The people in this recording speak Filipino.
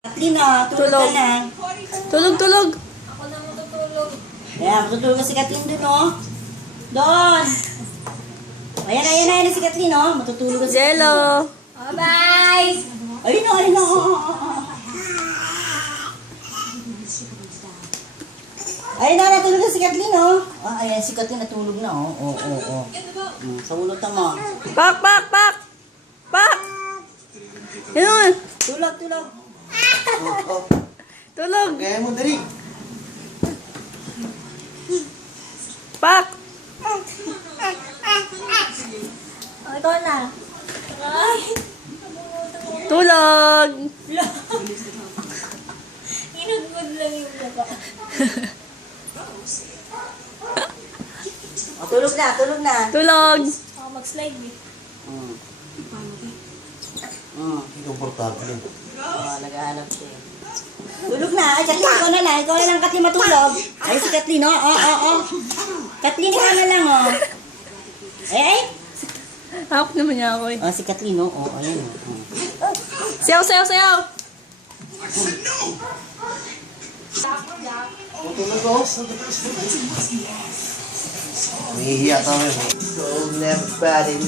Katlina, tulog ka na. Tulog, tulog. Ako na matutulog. Ayan, matutulog ka si Katlin dun, oh. Doon. Ayan, ayan, ayan si Katlin, oh. Matutulog ka si Katlin. Jello. Bye-bye! Ayun, oh, ayun, oh. Ayun na, natulog na si Katlin, oh. Ah, ayan, si Katlin natulog na, oh. Oo, oo, oo. Sa ulot mo. Pak, pak, pak. Pak. Yun. Tulog, tulog. Tulog. Kaya mo dali. Pak. O, ikaw na. Ay! Tulog. Inagod lang yung mukha. Oh, tulog na, tulog na. Tulog. Ako mag-slide eh. Komportable. Oh, nag-aanap siya. Tulog na. Ay, Katlin, ikaw na lang. Ikaw na lang, Katlin, matulog. Ay, si Katlin, oh. Oh, oh, oh. Katlin, ikaw na lang, oh. Ay, ay. Hawak naman niya ako eh. Oh, si Katlin, oh. Oh, ayun, oh. Sayaw, sayaw, sayaw. Tutulog ko. Nahihiya kami. So, never bad